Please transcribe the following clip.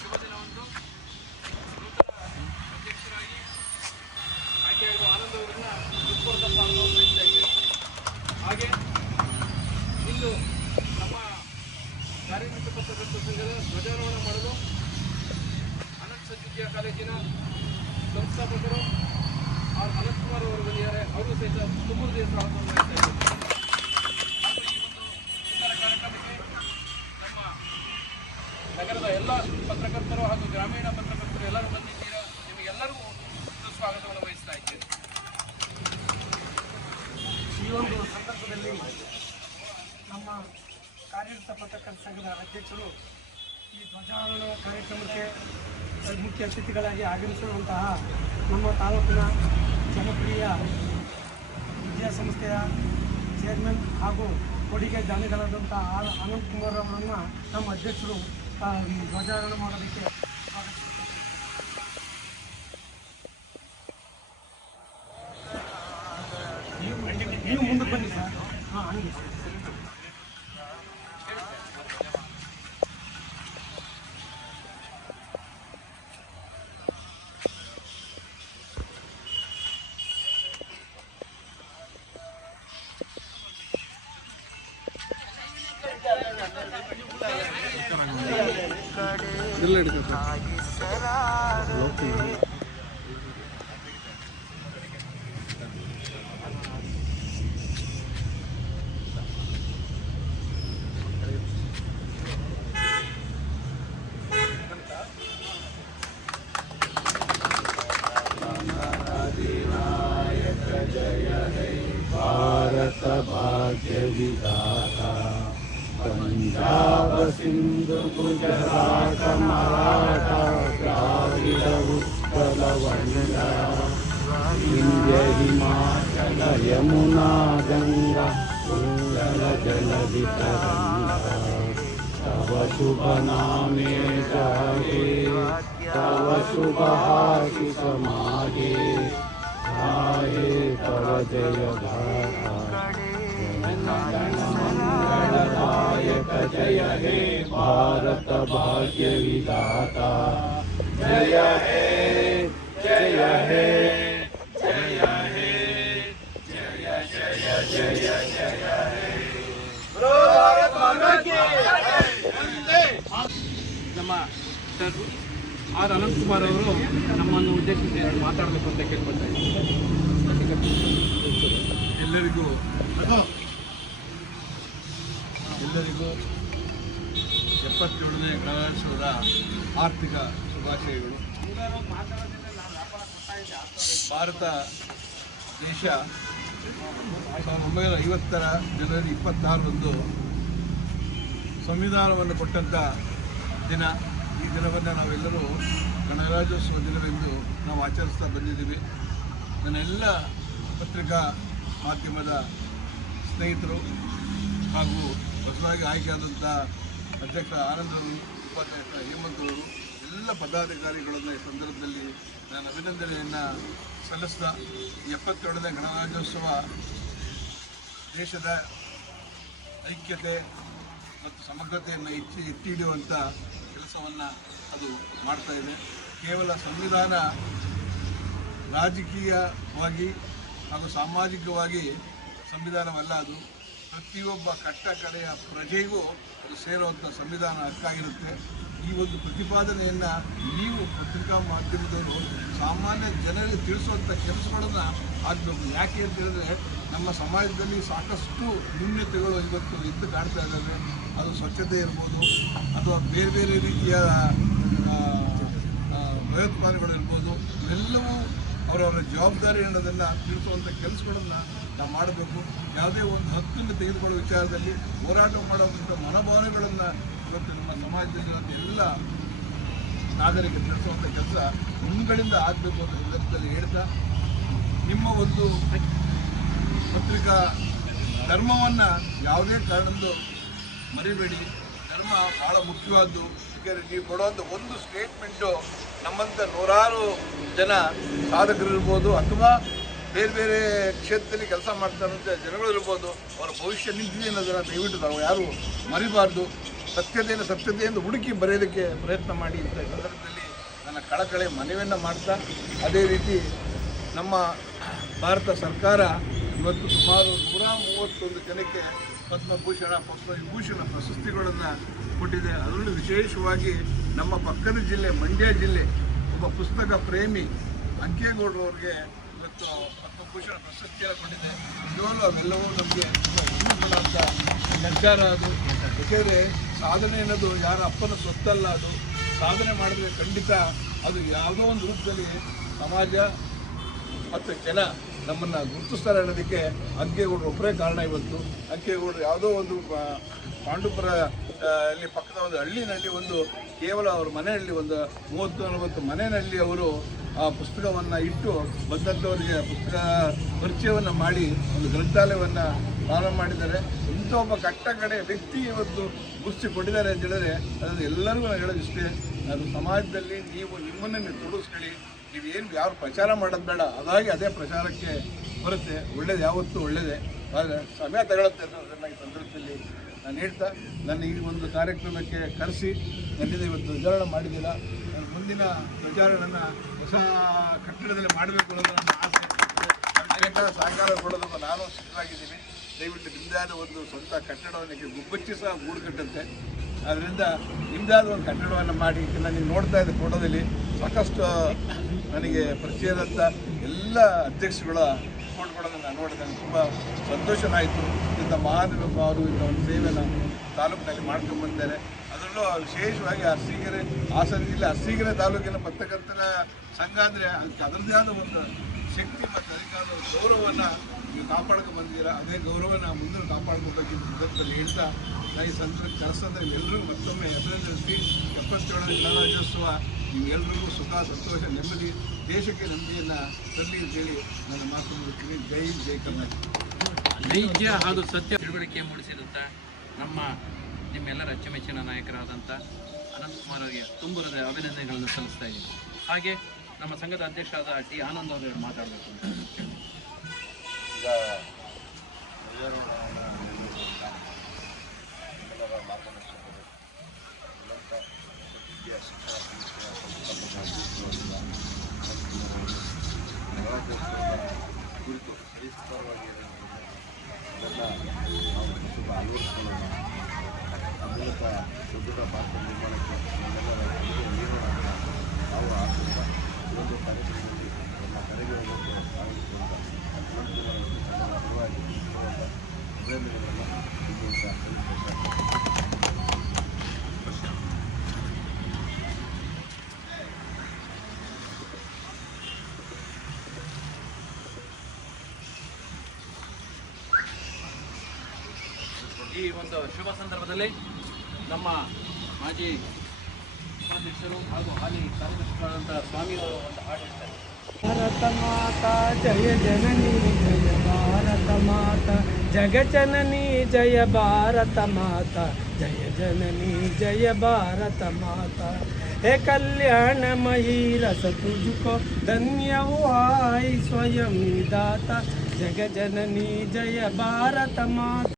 ಶುಭದಿನವಂದು ಅಧ್ಯಕ್ಷರಾಗಿ ಆಯ್ಕೆಯಾಗಿರುವ ಆನಂದವರನ್ನ ದುಡ್ಕೊಡ್ತಪ್ಪ ಅನ್ನೋದು ಹೇಳ್ತಾ ಇದ್ದೇವೆ. ಹಾಗೆ ಇಂದು ನಮ್ಮ ಕಾರ್ಯನಿರತ ಪತ್ರಕರ್ತ ಸಂಘದ ಧ್ವಜಾರೋಹಣ ಮಾಡಲು ಅನಂತ ಸಜ್ಜಿಕೆಯ ಕಾಲೇಜಿನ ಸಂಸ್ಥಾಪಕರು ಅನಂತಕುಮಾರ್ ಅವರು ಬಂದಿದ್ದಾರೆ. ಅವರು ಸಹಿತ ತುಂಬ ಸ್ವಾಗತವನ್ನು ಹೇಳ್ತಾ ಇದ್ದಾರೆ. ಹಾಗೂ ಈ ಒಂದು ಸುಂದರ ಕಾರ್ಯಕ್ರಮಕ್ಕೆ ನಮ್ಮ ನಗರದ ಎಲ್ಲ ಪತ್ರಕರ್ತರು ಹಾಗೂ ಗ್ರಾಮೀಣ ಪತ್ರಕರ್ತರು ಎಲ್ಲರೂ ಬಂದಿದ್ದೀರಾ. ನಿಮಗೆಲ್ಲರಿಗೂ ಸ್ವಾಗತವನ್ನು ವಹಿಸ್ತಾ ಇದ್ದೇನೆ. ಈ ಒಂದು ಸಂದರ್ಭದಲ್ಲಿ ನಮ್ಮ ಕಾರ್ಯನಿರತ ಪತ್ರಕರ್ತರ ಸಂಘದ ಅಧ್ಯಕ್ಷರು ಈ ಧ್ವಜಾರೋಹಣ ಕಾರ್ಯಕ್ರಮಕ್ಕೆ ಮುಖ್ಯ ಅತಿಥಿಗಳಾಗಿ ಆಗಮಿಸಿರುವಂತಹ ನಮ್ಮ ತಾಲೂಕಿನ ಜನಪ್ರಿಯ ವಿದ್ಯಾಸಂಸ್ಥೆಯ ಚೇರ್ಮನ್ ಹಾಗೂ ಕೊಡುಗೆ ದಾನಿಗಳಾದಂಥ ಅನಂತಕುಮಾರ್ ಅವರನ್ನು ನಮ್ಮ ಅಧ್ಯಕ್ಷರು ಧ್ವಜಾರೋಹಣ ಮಾಡೋದಕ್ಕೆ ನೀವು ಮುಂದಕ್ಕೆ ಬನ್ನಿ ಸರ್. ಹಾಂ ಹಂಗೆ भारत भाग्य विधाता पंजाब सिंधु गुजरात मराठा द्राविड उत्कल वंगा विंध्य हिमाचल यमुना गंगा उल्लल जलधि तरंगा तव शुभ नामे जागे तव शुभ हार्दिक मागे गाये तव जय गाथा मंगलदायक जय हे भारत भाग्य विधाता जय हे जय हे जय हे जय जय जय जय हे भारत माता की ನಮ್ಮ ಸರ್ ಆರ್ ಅನಂತಕುಮಾರ್ ಅವರು ನಮ್ಮನ್ನು ಉದ್ದೇಶಿಸಿ ಮಾತಾಡಬೇಕು ಅಂತ ಕೇಳ್ಕೊಳ್ತಾ ಇದ್ದಾರೆ. ಎಲ್ಲರಿಗೂ 77ನೇ ಗಣರಾಜ್ಯೋತ್ಸವದ ಆರ್ಥಿಕ ಶುಭಾಶಯಗಳು. ಭಾರತ ದೇಶ 1950ರ ಜನವರಿ 26ರಂದು ಸಂವಿಧಾನವನ್ನು ಕೊಟ್ಟಂಥ ದಿನ. ಈ ದಿನವನ್ನು ನಾವೆಲ್ಲರೂ ಗಣರಾಜ್ಯೋತ್ಸವ ದಿನವೆಂದು ನಾವು ಆಚರಿಸ್ತಾ ಬಂದಿದ್ದೀವಿ. ನನ್ನೆಲ್ಲ ಪತ್ರಿಕಾ ಮಾಧ್ಯಮದ ಸ್ನೇಹಿತರು ಹಾಗೂ ಹೊಸದಾಗಿ ಆಯ್ಕೆಯಾದಂಥ ಅಧ್ಯಕ್ಷ ಆನಂದವರು, ಉಪಾಧ್ಯಕ್ಷ ಹೇಮಂತ್ ಅವರು, ಎಲ್ಲ ಪದಾಧಿಕಾರಿಗಳನ್ನು ಈ ಸಂದರ್ಭದಲ್ಲಿ ನಾನು ಅಭಿನಂದನೆಯನ್ನು ಸಲ್ಲಿಸ್ತಾ 77ನೇ ಗಣರಾಜ್ಯೋತ್ಸವ ದೇಶದ ಐಕ್ಯತೆ ಮತ್ತು ಸಮಗ್ರತೆಯನ್ನು ಎತ್ತಿ ಹಿಡಿಯುವಂಥ ಕೆಲಸವನ್ನು ಅದು ಮಾಡ್ತಾ ಇದೆ. ಕೇವಲ ಸಂವಿಧಾನ ರಾಜಕೀಯವಾಗಿ ಹಾಗೂ ಸಾಮಾಜಿಕವಾಗಿ ಸಂವಿಧಾನವಲ್ಲ, ಅದು ಪ್ರತಿಯೊಬ್ಬ ಕಟ್ಟ ಕಡೆಯ ಪ್ರಜೆಗೂ ಅದು ಸೇರುವಂಥ ಸಂವಿಧಾನ ಹಕ್ಕಾಗಿರುತ್ತೆ. ಈ ಒಂದು ಪ್ರತಿಪಾದನೆಯನ್ನು ನೀವು ಪತ್ರಿಕಾ ಮಾಧ್ಯಮದವರು ಸಾಮಾನ್ಯ ಜನರಿಗೆ ತಿಳಿಸುವಂಥ ಕೆಲಸಗಳನ್ನು ಆಗಬೇಕು. ಯಾಕೆ ಅಂತ ಹೇಳಿದ್ರೆ ನಮ್ಮ ಸಮಾಜದಲ್ಲಿ ಸಾಕಷ್ಟು ನ್ಯೂನ್ಯತೆಗಳು ಇವತ್ತು ಎದ್ದು ಕಾಣ್ತಾ ಇದ್ದಾವೆ. ಅದು ಸ್ವಚ್ಛತೆ ಇರ್ಬೋದು ಅಥವಾ ಬೇರೆ ಬೇರೆ ರೀತಿಯ ಭಯೋತ್ಪಾದನೆಗಳು ಇರ್ಬೋದು. ಇವೆಲ್ಲವೂ ಅವರವರ ಜವಾಬ್ದಾರಿ ಅನ್ನೋದನ್ನು ತಿಳಿಸುವಂಥ ಕೆಲಸಗಳನ್ನು ನಾವು ಮಾಡಬೇಕು. ಯಾವುದೇ ಒಂದು ಹಕ್ಕನ್ನು ತೆಗೆದುಕೊಳ್ಳುವ ವಿಚಾರದಲ್ಲಿ ಹೋರಾಟ ಮಾಡೋದಂಥ ಮನೋಭಾವನೆಗಳನ್ನು ಇವತ್ತು ನಮ್ಮ ಸಮಾಜದಲ್ಲಿ ಎಲ್ಲ ನಾಗರಿಕರು ತಿಳಿಸುವಂಥ ಕೆಲಸ ನಿಮ್ಮಗಳಿಂದ ಆಗಬೇಕು ಅಂತ ಸಂದರ್ಭದಲ್ಲಿ ಹೇಳ್ತಾ, ನಿಮ್ಮ ಒಂದು ಪತ್ರಿಕಾ ಧರ್ಮವನ್ನು ಯಾವುದೇ ಕಾರಣದ್ದು ಮರಿಬೇಡಿ. ಧರ್ಮ ಭಾಳ ಮುಖ್ಯವಾದ್ದು. ಯಾಕೆಂದರೆ ನೀವು ಕೊಡುವಂಥ ಒಂದು ಸ್ಟೇಟ್ಮೆಂಟು ನಮ್ಮಂಥ ನೂರಾರು ಜನ ಸಾಧಕರಿರ್ಬೋದು ಅಥವಾ ಬೇರೆ ಬೇರೆ ಕ್ಷೇತ್ರದಲ್ಲಿ ಕೆಲಸ ಮಾಡ್ತಾರಂಥ ಜನಗಳು ಇರ್ಬೋದು, ಅವರ ಭವಿಷ್ಯ ನಿಂತಿದೆ ಅನ್ನೋದನ್ನು ದಯವಿಟ್ಟು ನಾವು ಯಾರು ಮರಿಬಾರ್ದು. ಸತ್ಯತೆಯನ್ನು ಹುಡುಕಿ ಬರೆಯೋದಕ್ಕೆ ಪ್ರಯತ್ನ ಮಾಡಿ ಇಂಥ ಸಂದರ್ಭದಲ್ಲಿ ನನ್ನ ಕಳಕಳೆ ಮನವಿಯನ್ನು ಮಾಡ್ತಾ, ಅದೇ ರೀತಿ ನಮ್ಮ ಭಾರತ ಸರ್ಕಾರ ಇವತ್ತು ಸುಮಾರು 131 ಜನಕ್ಕೆ ಪದ್ಮಭೂಷಣ ಪದ್ಮವಿಭೂಷಣ ಪ್ರಶಸ್ತಿಗಳನ್ನು ಕೊಟ್ಟಿದೆ. ಅದರಲ್ಲೂ ವಿಶೇಷವಾಗಿ ನಮ್ಮ ಪಕ್ಕದ ಜಿಲ್ಲೆ ಮಂಡ್ಯ ಜಿಲ್ಲೆ ಒಬ್ಬ ಪುಸ್ತಕ ಪ್ರೇಮಿ ಅಂಕೇಗೌಡರವ್ರಿಗೆ ಇವತ್ತು ಪದ್ಮಭೂಷಣ ಪ್ರಶಸ್ತಿಯನ್ನು ಕೊಟ್ಟಿದೆ. ನಿಜವಾಗ್ಲೂ ಅವೆಲ್ಲವೂ ನಮಗೆ ತುಂಬ ಪಡುವಂಥ ನಿರ್ಧಾರ ಅದು. ಯಾಕೆಂದರೆ ಸಾಧನೆ ಅನ್ನೋದು ಯಾರ ಅಪ್ಪನ ಸೊತ್ತಲ್ಲ. ಅದು ಸಾಧನೆ ಮಾಡಿದ್ರೆ ಖಂಡಿತ ಅದು ಯಾವುದೋ ಒಂದು ರೂಪದಲ್ಲಿ ಸಮಾಜ ಮತ್ತು ಜನ ನಮ್ಮನ್ನು ಗುರುತಿಸ್ತಾರೆ ಅನ್ನೋದಕ್ಕೆ ಅಂಕೇಗೌಡರು ಒಬ್ಬರೇ ಕಾರಣ. ಇವತ್ತು ಅಂಕೇಗೌಡರು ಯಾವುದೋ ಒಂದು ಪಾಂಡುಪುರ ಅಲ್ಲಿ ಪಕ್ಕದ ಒಂದು ಹಳ್ಳಿನಲ್ಲಿ ಒಂದು ಕೇವಲ ಅವ್ರ ಮನೆಯಲ್ಲಿ ಒಂದು 30-40 ಮನೆಯಲ್ಲಿ ಅವರು ಆ ಪುಸ್ತಕವನ್ನು ಇಟ್ಟು ಬಂದಂಥವರಿಗೆ ಪುಸ್ತಕ ಪರಿಚಯವನ್ನು ಮಾಡಿ ಒಂದು ಗ್ರಂಥಾಲಯವನ್ನು ಪ್ರಾರಂಭ ಮಾಡಿದ್ದಾರೆ. ಇಂಥ ಒಬ್ಬ ಕಟ್ಟಕಡೆ ವ್ಯಕ್ತಿ ಇವತ್ತು ಗುರುತಿಸಿ ಕೊಟ್ಟಿದ್ದಾರೆ ಅಂತ ಹೇಳಿದ್ರೆ ಅದನ್ನು ಎಲ್ಲರಿಗೂ ನಾನು ಹೇಳೋದಿಷ್ಟೇ. ಅದು ಸಮಾಜದಲ್ಲಿ ನೀವು ನಿಮ್ಮನ್ನೇ ನೀವು ತೊಡಗಿಸ್ಕೊಳ್ಳಿ. ನೀವೇನು ಯಾರು ಪ್ರಚಾರ ಮಾಡೋದು ಬೇಡ, ಅದಾಗಿ ಅದೇ ಪ್ರಚಾರಕ್ಕೆ ಬರುತ್ತೆ. ಒಳ್ಳೇದು ಯಾವತ್ತೂ ಒಳ್ಳೆಯದೇ, ಆದರೆ ಸಮಯ ತಗೊಳುತ್ತೆ ಅನ್ನೋದನ್ನು ಈ ಸಂದರ್ಭದಲ್ಲಿ ನಾನು ಹೇಳ್ತಾ, ನನ್ನ ಈ ಒಂದು ಕಾರ್ಯಕ್ರಮಕ್ಕೆ ಕರೆಸಿ ನನ್ನಿಂದ ಇವತ್ತು ಧ್ವಜಾರೋಹಣ ಮಾಡಿದ್ದೀರ. ನಾನು ಮುಂದಿನ ಧ್ವಜಾರೋಹಣ ಹೊಸ ಕಟ್ಟಡದಲ್ಲಿ ಮಾಡಬೇಕು ಅನ್ನೋದು ನನ್ನ ಆಸೆ. ಸಹಕಾರ ಕೊಡೋದನ್ನು ನಾನು ಸಿದ್ಧವಾಗಿದ್ದೀನಿ. ದಯವಿಟ್ಟು ನಿಮ್ಮದಾದ ಒಂದು ಸ್ವಂತ ಕಟ್ಟಡವನ್ನು ಗುಬ್ಬಚ್ಚಿ ಸಹ ಗೂಡು ಕಟ್ಟುತ್ತೆ. ಅದರಿಂದ ನಿಮ್ಮದಾದ ಒಂದು ಕಟ್ಟಡವನ್ನು ಮಾಡಿ. ನಾನು ನೋಡ್ತಾ ಇದ್ದೆ ಫೋಟೋದಲ್ಲಿ ಸಾಕಷ್ಟು ನನಗೆ ಪರಿಚಯದಂಥ ಎಲ್ಲ ಅಧ್ಯಕ್ಷರುಗಳ ಫೋಟೋಗಳನ್ನು ನಾನು ನೋಡಿದೆ. ನನಗೆ ತುಂಬ ಸಂತೋಷವಾಯಿತು. ಇಂಥ ಮಹಾನುಭಾವರು ಇಂಥ ಒಂದು ಸೇವೆಯನ್ನು ತಾಲೂಕಿನಲ್ಲಿ ಮಾಡ್ಕೊಂಡು ಬಂದಿದ್ದಾರೆ. ಅದರಲ್ಲೂ ವಿಶೇಷವಾಗಿ ಅರಸೀಕೆರೆ ಹಾಸನ ಜಿಲ್ಲೆ ಅರಸೀಕೆರೆ ತಾಲೂಕಿನ ಪತ್ರಕರ್ತರ ಸಂಘ ಅಂದರೆ ಅದಕ್ಕೆ ಅದರದ್ದೇ ಆದ ಒಂದು ಶಕ್ತಿ ಮತ್ತು ಅದಕ್ಕಾದ ಒಂದು ಗೌರವವನ್ನು ನೀವು ಕಾಪಾಡ್ಕೊಂಡು ಬಂದಿದ್ದೀರಾ. ಅದೇ ಗೌರವನ ಮುಂದೆ ಕಾಪಾಡ್ಕೋಬೇಕಿದ್ದ ಸಂದರ್ಭದಲ್ಲಿ ಹೇಳ್ತಾ, ನಾನು ಈ ಕೆಲಸದಲ್ಲಿ ಎಲ್ಲರಿಗೂ ಮತ್ತೊಮ್ಮೆ ಅಭಿನಂದಿಸಿ 77ನೇ ಗಣರಾಜ್ಯೋತ್ಸವ ನೀವೆಲ್ಲರಿಗೂ ಸುಖ, ಸಂತೋಷ, ನೆಮ್ಮದಿ, ದೇಶಕ್ಕೆ ನೆಮ್ಮದಿಯನ್ನು ತರಲಿ ಅಂತೇಳಿ ನನ್ನ ಮಾತು ಮುಗಿಸ್ತೀನಿ. ಜೈ ಕರ್ನಾಟಕ. ನೈಜ ಹಾಗೂ ಸತ್ಯ ತಿಳುವಳಿಕೆ ಮೂಡಿಸಿದಂಥ ನಿಮ್ಮೆಲ್ಲರ ಅಚ್ಚುಮೆಚ್ಚಿನ ನಾಯಕರಾದಂಥ ಅನಂತಕುಮಾರ್ ಅವರಿಗೆ ತುಂಬ ಅಭಿನಂದನೆಗಳನ್ನು ಸಲ್ಲಿಸ್ತಾ ಇದ್ದೀನಿ. ಹಾಗೆ ನಮ್ಮ ಸಂಘದ ಅಧ್ಯಕ್ಷರಾದ ಟಿ ಆನಂದ್ ಅವರು ಮಾತಾಡಬೇಕು. ಕುರಿತು ಸರಿಸುತ್ತವಾಗಿ ಅದನ್ನು ನಾವು ಸ್ವಲ್ಪ ಅಳವಡಿಸಿಕೊಳ್ಳೋಣ. ಆ ಮೂಲಕ ಸುದೃಢ ಭಾರತ ನಿರ್ಮಾಣಕ್ಕೆ ನಮ್ಮೆಲ್ಲರ ನೀಡೋಣ ಅಂತ ನಾವು ಆಶಿಸ್ತಾ ಇದೊಂದು ಕಾರ್ಯಕ್ರಮದಲ್ಲಿ ನಮ್ಮ ಕರೆಗೆ ಹೋಗೋಕ್ಕೆ ಆರಂಭಿಸುವಂಥ ಅನಂತಕುಮಾರ್ ಪರವಾಗಿ ಅಭಿನಂದನೆಗಳನ್ನು ಈ ಒಂದು ಶುಭ ಸಂದರ್ಭದಲ್ಲಿ ನಮ್ಮ ಮಾಜಿ ಉಪಾಧ್ಯಕ್ಷರು ಹಾಗೂ ಹಾಲಿ ಕಾರ್ಯದರ್ಶಿಗಳಾದಂಥ ಸ್ವಾಮಿಯವರು ಒಂದು ಹಾಡು ಹೇಳ್ತಾರೆ. ಭಾರತ ಮಾತಾ ಜಯ ಜನನಿ ಜಯ ಭಾರತ ಮಾತಾ ಜಗಜನನಿ ಜಯ ಭಾರತ ಮಾತಾ ಜಯ ಜನನಿ ಜಯ ಭಾರತ ಮಾತಾ हे कल्याणमयी रस तुझको धन्य हुआ स्वयं दाता जग जननी जय भारत माता।